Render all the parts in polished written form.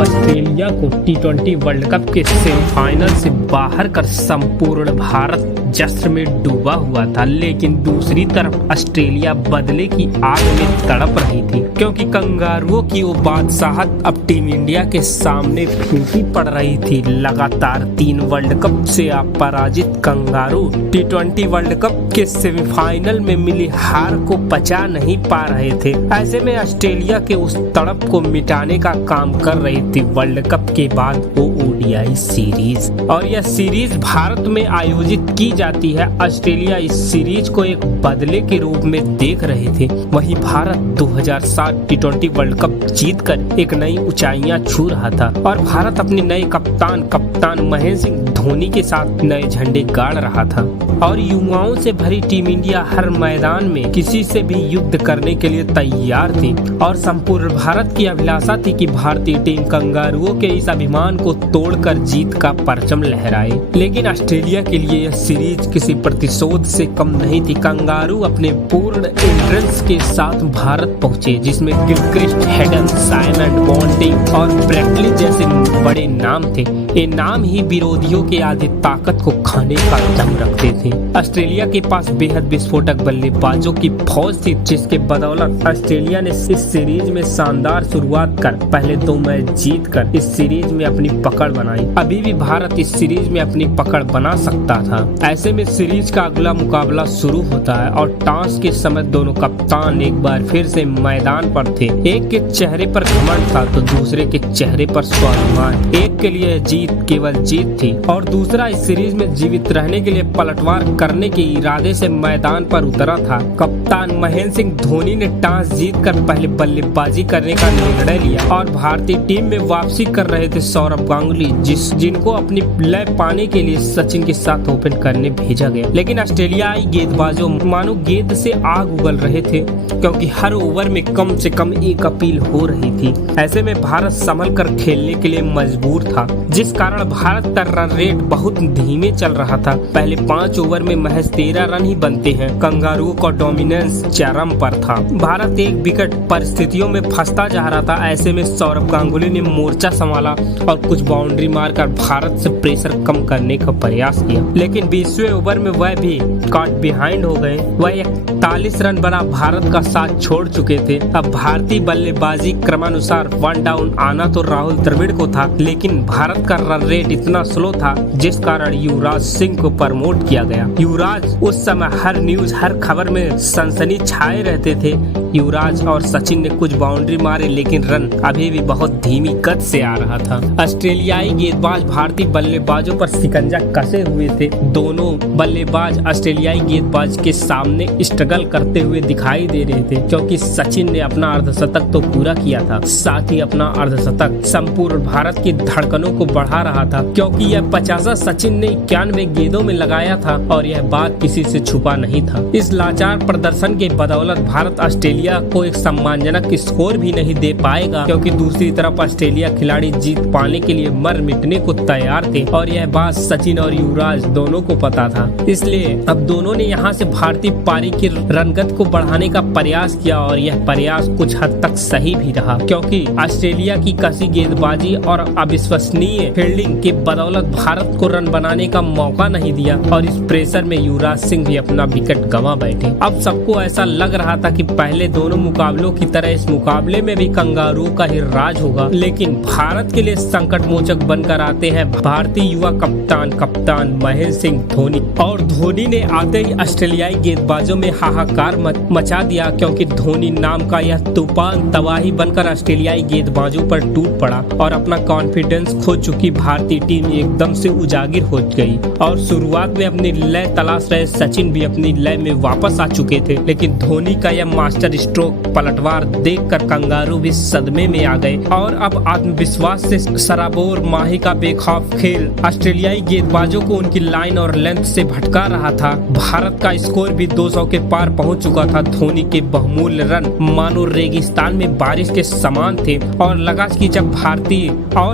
Australia को टी20 world cup के semifinal से बाहर कर संपूर्ण भारत जश्न में डूबा हुआ था, लेकिन दूसरी तरफ ऑस्ट्रेलिया बदले की आग में तड़प रही थी, क्योंकि कंगारुओं की वो बादशाहत अब टीम इंडिया के सामने फीकी पड़ रही थी। लगातार 3 वर्ल्ड कप से अपराजित कंगारू टी20 वर्ल्ड कप के सेमीफाइनल में मिली हार को पचा नहीं पा रहे थे। ऐसे में ऑस्ट्रेलिया के उस तड़प को मिटाने का काम कर रही थी वर्ल्ड कप के बाद वो ओडीआई सीरीज, और यह सीरीज भारत में आयोजित की जाती है। ऑस्ट्रेलिया इस सीरीज को एक बदले के रूप में देख रहे थे, वहीं भारत 2007 टी20 वर्ल्ड कप जीतकर एक नई ऊंचाइयां छू रहा था और भारत अपने नए कप्तान महेंद्र सिंह धोनी के साथ नए झंडे गाड़ रहा था और युवाओं से भरी टीम इंडिया हर मैदान में किसी से भी युद्ध करने के लिए तैयार थी और संपूर्ण भारत की अभिलाषा थी कि भारतीय टीम कंगारुओं के इस अभिमान को तोड़कर जीत का परचम लहराए। लेकिन ऑस्ट्रेलिया के लिए यह सीरीज किसी प्रतिशोध से कम नहीं थी। कंगारू अपने पूर्ण एंट्रेंस के साथ भारत पहुंचे, जिसमें गिलक्रिस्ट, हेडन, साइमन, बॉन्टिंग और ब्रैडली जैसे बड़े नाम थे। ये नाम ही विरोधियों के आधी ताकत को खाने का दम रखते थे। ऑस्ट्रेलिया के पास बेहद विस्फोटक बल्लेबाजों की फौज थी, जिसके बदौलत ऑस्ट्रेलिया ने इस सीरीज में शानदार शुरुआत कर पहले 2 मैच जीतकर इस सीरीज में अपनी पकड़ बनाई। अभी भी भारत इस सीरीज में अपनी पकड़ बना सकता था। ऐसे में सीरीज का अगला मुकाबला शुरू होता है और टॉस के समय दोनों कप्तान एक बार फिर से मैदान पर थे। एक के चेहरे पर घमंड था तो दूसरे के चेहरे पर स्वाभिमान। एक के लिए जीत केवल जीत थी और दूसरा इस सीरीज में जीवित रहने के लिए पलटवार करने के इरादे से मैदान पर उतरा था। कप्तान महेंद्र सिंह धोनी ने टॉस जीतकर पहले बल्लेबाजी करने का निर्णय लिया और भारतीय टीम में वापसी कर रहे थे सौरव गांगुली, जिनको अपनी लय पाने के लिए सचिन के साथ ओपन करने भेजा गया। लेकिन ऑस्ट्रेलियाई गेंदबाजों मानो गेंद से आग उगल रहे थे, क्योंकि हर ओवर में कम से कम एक अपील हो रही थी। ऐसे में भारत संभल कर खेलने के लिए मजबूर था, जिस कारण भारत का रन रेट बहुत धीमे चल रहा था। पहले 5 ओवर में महज 13 रन ही बनते हैं। कंगारुओं का डोमिनेंस चरम पर था। भारत एक विकट परिस्थितियों में फंसता जा रहा था। ऐसे में सौरव गांगुली ने मोर्चा संभाला और कुछ बाउंड्री मारकर भारत से प्रेशर कम करने का प्रयास किया, लेकिन 20वें ओवर में वह भी कॉट बिहाइंड हो गए। वह 41 रन बना भारत का साथ छोड़ चुके थे। अब भारतीय बल्लेबाजी क्रमानुसार 1 डाउन आना तो राहुल द्रविड़ को था, लेकिन भारत का रन रेट इतना स्लो था जिस कारण युवराज सिंह को प्रमोट किया गया। युवराज उस समय हर न्यूज हर खबर में सनसनी छाए रहते थे। युवराज और सचिन ने कुछ बाउंड्री मारे, लेकिन रन अभी भी बहुत धीमी गति से आ रहा था। ऑस्ट्रेलियाई गेंदबाज भारतीय बल्लेबाजों पर शिकंजा कसे हुए थे। दोनों बल्लेबाज ऑस्ट्रेलियाई गेंदबाज के सामने स्ट्रगल करते हुए दिखाई दे रहे थे, क्योंकि सचिन ने अपना अर्धशतक तो पूरा किया था, साथ ही अपना अर्धशतक संपूर्ण भारत की धड़कनों को बढ़ा रहा था, क्योंकि यह 50 सचिन ने 91 गेंदों में लगाया था और यह बात किसी से छुपा नहीं था। इस लाचार प्रदर्शन के बदौलत भारत ऑस्ट्रेलिया को एक सम्मानजनक स्कोर भी नहीं दे पाएगा, क्योंकि दूसरी तरफ ऑस्ट्रेलिया खिलाड़ी जीत पाने के लिए मर मिटने को तैयार थे और यह बात सचिन और युवराज दोनों को पता था। इसलिए अब दोनों ने यहाँ से भारतीय पारी की रनगत को बढ़ाने का प्रयास किया और यह प्रयास कुछ हद तक सही भी रहा, क्योंकि ऑस्ट्रेलिया की कसी गेंदबाजी और अविश्वसनीय फील्डिंग के बदौलत भारत को रन बनाने का मौका नहीं दिया और इस प्रेशर में युवराज सिंह भी अपना विकेट गंवा बैठे। अब सबको ऐसा लग रहा था कि पहले दोनों मुकाबलों की तरह इस मुकाबले में भी कंगारुओं का ही राज होगा, लेकिन भारत के लिए संकट मोचक बनकर आते हैं भारतीय युवा कप्तान महेंद्र सिंह धोनी। और धोनी ने आते ही ऑस्ट्रेलियाई गेंदबाजों में हाहाकार मचा दिया, क्योंकि धोनी नाम का यह तूफान तबाही बनकर ऑस्ट्रेलियाई गेंदबाजों पर टूट पड़ा और अपना कॉन्फिडेंस खो चुकी भारतीय टीम एकदम से उजागिर हो गई। और शुरुआत में अपनी लय तलाश रहे सचिन भी अपनी लय में वापस आ चुके थे, लेकिन धोनी का यह मास्टर स्ट्रोक पलटवार देखकर कंगारू भी सदमे में आ गए और अब आत्मविश्वास से सराबोर माही का बेखौफ खेल ऑस्ट्रेलियाई गेंदबाजों को उनकी लाइन और लेंथ से भटका रहा था। भारत का स्कोर भी 200 के पार पहुंच चुका था। धोनी के बहुमूल्य रन मानो रेगिस्तान में बारिश के समान थे और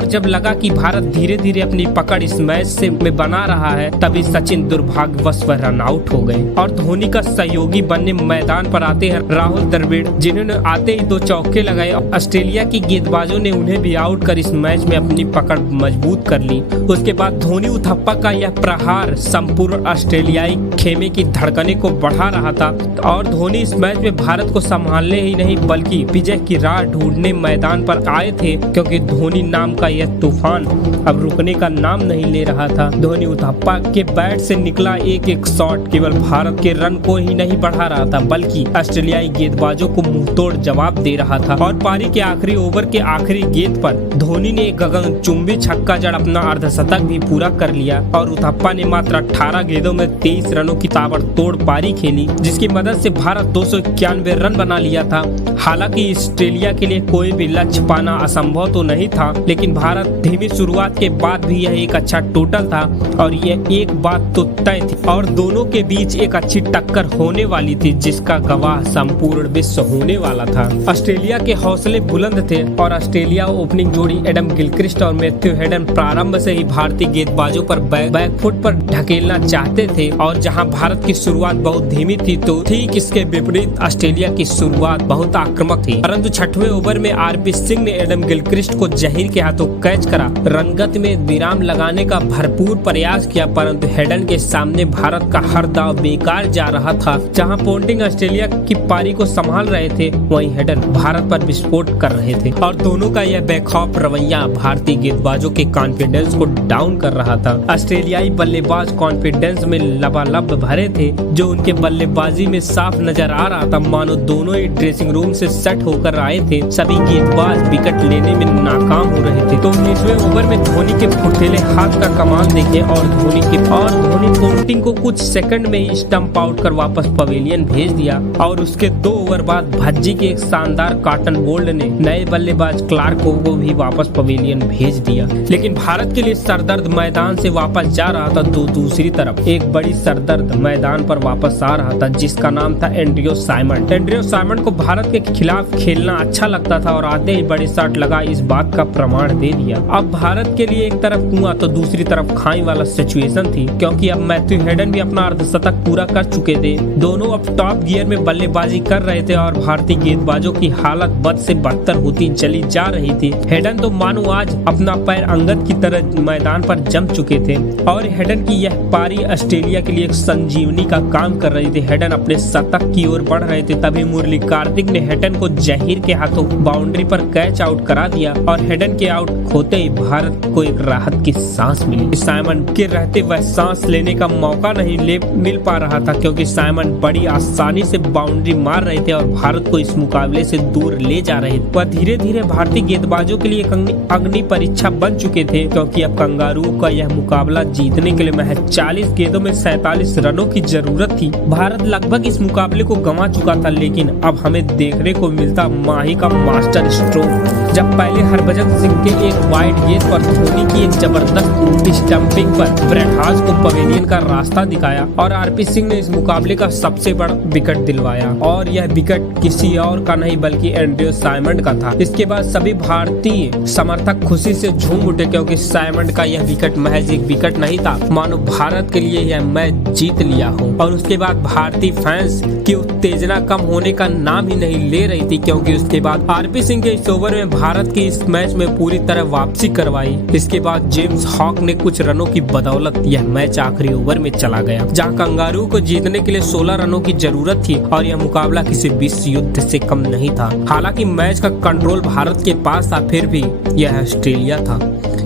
जब लगा कि भारत धीरे धीरे अपनी पकड़ इस मैच से में बना रहा है, तभी सचिन दुर्भाग्यवश रन आउट हो गए और धोनी का सहयोगी बनने मैदान पर आते हैं राहुल द्रविड़, जिन्होंने आते ही 2 चौके लगाए। ऑस्ट्रेलिया की गेंदबाजों ने उन्हें भी आउट कर इस मैच में अपनी पकड़ मजबूत कर ली। उसके बाद धोनी उथप्पा का यह प्रहार संपूर्ण ऑस्ट्रेलियाई खेमे की धड़कने को बढ़ा रहा था और धोनी इस मैच में भारत को संभालने ही नहीं बल्कि विजय की राह ढूंढने मैदान पर आए थे, क्योंकि धोनी नाम का यह तूफान अब रुकने का नाम नहीं ले रहा था। धोनी उथप्पा के बैट से निकला एक शॉट केवल भारत के रन को ही नहीं बढ़ा रहा था बल्कि ऑस्ट्रेलियाई गेंदबाजों को मुंहतोड़ जवाब दे रहा था। और पारी के आखिरी ओवर के आखिरी गेंद पर धोनी ने एक गगनचुंबी छक्का जड़ अपना अर्धशतक भी पूरा कर लिया और उथप्पा ने मात्र 18 गेंदों में 23 रनों की ताबड़तोड़ पारी खेली, जिसकी मदद से भारत 291 रन बना लिया था। हालांकि ऑस्ट्रेलिया के लिए कोई भी लक्ष्य पाना असंभव तो नहीं था, लेकिन भारत धीमी शुरुआत के बाद भी यह एक अच्छा टोटल था और यह एक बात तो तय थी और दोनों के बीच एक अच्छी टक्कर होने वाली थी, जिसका गवाह संपूर्ण विश्व होने वाला था। ऑस्ट्रेलिया के हौसले बुलंद थे और ऑस्ट्रेलिया ओपनिंग जोड़ी एडम गिलक्रिस्ट और मैथ्यू हेडन प्रारंभ से ही भारतीय गेंदबाजों पर बैकफुट पर ढकेलना चाहते थे और जहां भारत की शुरुआत बहुत धीमी थी तो ठीक इसके विपरीत ऑस्ट्रेलिया की शुरुआत बहुत आक्रामक थी। परंतु 6वें ओवर में आरपी सिंह ने एडम गिलक्रिस्ट को जहीर के हाथों कैच करा। रनगत में विराम लगाने का भरपूर प्रयास किया, परंतु हेडन के सामने भारत का हर दाव बेकार जा रहा था। जहां पोंटिंग ऑस्ट्रेलिया की पारी को संभाल रहे थे, वहीं हेडन भारत पर विस्फोट कर रहे थे और दोनों का यह बेखौफ रवैया भारतीय गेंदबाजों के कॉन्फिडेंस को डाउन कर रहा था। ऑस्ट्रेलियाई बल्लेबाज कॉन्फिडेंस में लबालब भरे थे, जो उनके बल्लेबाजी में साफ नजर आ रहा था, मानो दोनों ही ड्रेसिंग रूम से सेट होकर आए थे। सभी गेंदबाज विकेट लेने में नाकाम हो रहे थे। तो 19वें ओवर में धोनी के फुर्तीले हाथ का कमाल देखे और धोनी पोंटिंग को कुछ सेकंड में ही स्टंप आउट कर वापस पवेलियन भेज दिया और उसके 2 ओवर बाद भज्जी के एक शानदार कॉटन बोल्ड ने नए बल्लेबाज क्लार्क को भी वापस पवेलियन भेज दिया। लेकिन भारत के लिए सरदर्द मैदान से वापस जा रहा था, तो दूसरी तरफ एक बड़ी सरदर्द मैदान पर वापस आ रहा था, जिसका नाम था एंड्रयू साइमंड। एंड्रयू साइमंड को भारत के खिलाफ खेलना अच्छा लगता था और आते ही बड़े शॉट लगा इस बात का प्रमाण दे दिया। अब भारत के लिए एक तरफ कुआं तो दूसरी तरफ खाई वाला सिचुएशन थी, क्योंकि अब मैथ्यू हेडन भी अपना अर्धशतक पूरा कर चुके थे। दोनों अब टॉप गियर में बल्लेबाजी कर रहे थे और भारतीय गेंदबाजों की हालत बद से बदतर होती चली जा रही थी। हेडन तो मानो आज अपना पैर अंगद की तरह मैदान पर जम चुके थे और हेडन की यह पारी ऑस्ट्रेलिया के लिए एक संजीवनी का काम कर रही थी। हेडन अपने शतक की ओर बढ़ रहे थे, तभी मुरली कार्तिक ने हेडन को जहीर के हाथों बाउंड्री पर कैच आउट करा दिया और हेडन के आउट होते ही भारत को एक राहत की सांस मिली। साइमन के रहते वह सांस लेने का मौका नहीं मिल पा रहा था, क्योंकि साइमन बड़ी आसानी से बाउंड्री मार रहे थे और भारत को इस मुकाबले से दूर ले जा रहे थे। वह धीरे धीरे भारतीय गेंदबाजों के लिए एक अग्नि परीक्षा बन चुके थे, क्योंकि अब कंगारू का यह मुकाबला जीतने के लिए महज 40 गेंदों में 47 रनों की जरूरत थी। भारत लगभग इस मुकाबले को गंवा चुका था, लेकिन अब हमें देखने को मिलता माही का मास्टर स्ट्रोक, जब पहले हरभजन सिंह के एक वाइड गेंद पर धोनी की एक जबरदस्त स्टंपिंग पर ब्रेट हाउस को पवेलियन का रास्ता दिखाया और आरपी सिंह ने इस मुकाबले का सबसे बड़ा विकेट दिलवाया और यह विकेट किसी और का नहीं बल्कि एंड्रयू साइमंड का था। इसके बाद सभी भारतीय समर्थक खुशी से झूम उठे, क्योंकि साइमंड का यह विकेट महज एक विकेट नहीं था, मानो भारत के लिए यह मैच जीत लिया हो। और उसके बाद भारतीय फैंस की उत्तेजना कम होने का नाम ही नहीं ले रही थी, क्योंकि उसके बाद आरपी सिंह के इस ओवर में भारत की इस मैच में पूरी तरह वापसी करवाई। इसके बाद जेम्स हॉक ने कुछ रनों की बदौलत यह मैच आखिरी ओवर में चला गया, जहां कंगारू को जीतने के लिए 16 रनों की जरूरत थी और यह मुकाबला किसी विश्व युद्ध से कम नहीं था। हालांकि मैच का कंट्रोल भारत के पास था, फिर भी यह ऑस्ट्रेलिया था।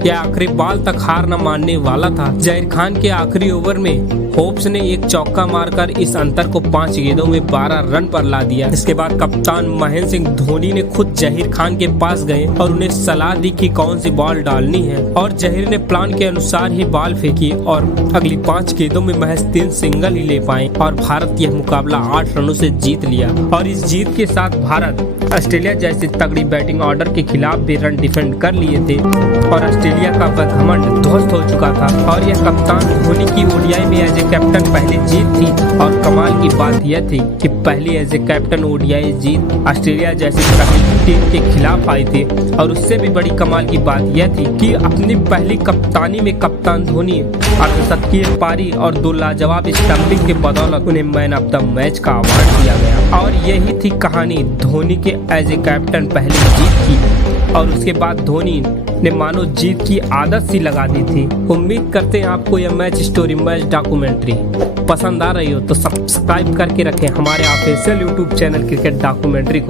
यह आखिरी बॉल तक हार न मानने वाला था। जहीर खान के आखिरी ओवर में होप्स ने एक चौका मारकर इस अंतर को 5 गेंदों में 12 रन पर ला दिया। इसके बाद कप्तान महेंद्र सिंह धोनी ने खुद जहीर खान के पास गए और उन्हें सलाह दी कि कौन सी बॉल डालनी है और जहीर ने प्लान के अनुसार ही बॉल फेंकी और अगली 5 गेंदों में महज 3 सिंगल ही ले पाए और भारत यह मुकाबला 8 रनों से जीत लिया। और इस जीत के साथ भारत ऑस्ट्रेलिया जैसे तगड़ी बैटिंग ऑर्डर के खिलाफ भी रन डिफेंड कर लिए थे और ऑस्ट्रेलिया का वह घमंड ध्वस्त हो चुका था और यह कप्तान धोनी की ओडीआई में एज ए कैप्टन पहली जीत थी। और कमाल की बात यह थी कि पहली एज ए कैप्टन ओडीआई जीत ऑस्ट्रेलिया जैसी तगड़ी टीम के खिलाफ आई थी। और उससे भी बड़ी कमाल की बात यह थी कि अपनी पहली कप्तानी में कप्तान धोनी अर्धशतकीय पारी और 2 लाजवाब स्टंपिंग के बदौलत उन्हें मैन ऑफ द मैच का अवार्ड दिया गया। और यही थी कहानी धोनी के एज ए कैप्टन पहली जीत की। और उसके बाद धोनी ने मानो जीत की आदत सी लगा दी थी। उम्मीद करते हैं आपको यह मैच स्टोरी मैच डॉक्यूमेंट्री पसंद आ रही हो तो सब्सक्राइब करके रखें हमारे official YouTube channel cricket documentary को।